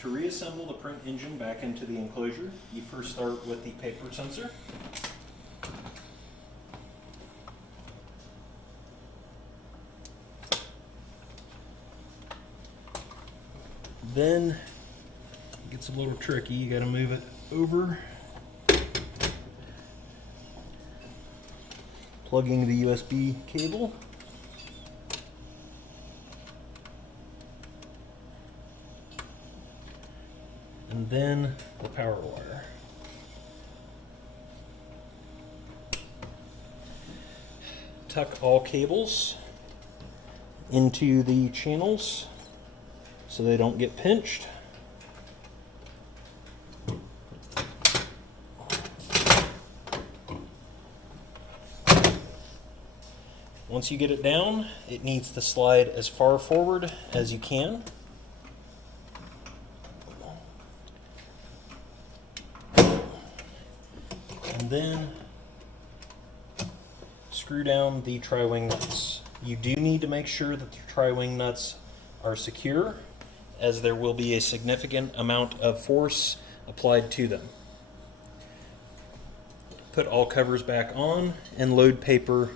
To reassemble the print engine back into the enclosure, you first start with the paper sensor. Then it gets a little tricky. You got to move it over, plugging the USB cable. And then the power wire. Tuck all cables into the channels so they don't get pinched. Once you get it down, it needs to slide as far forward as you can. And then screw down the tri-wing nuts. You do need to make sure that the tri-wing nuts are secure, as there will be a significant amount of force applied to them. Put all covers back on and load paper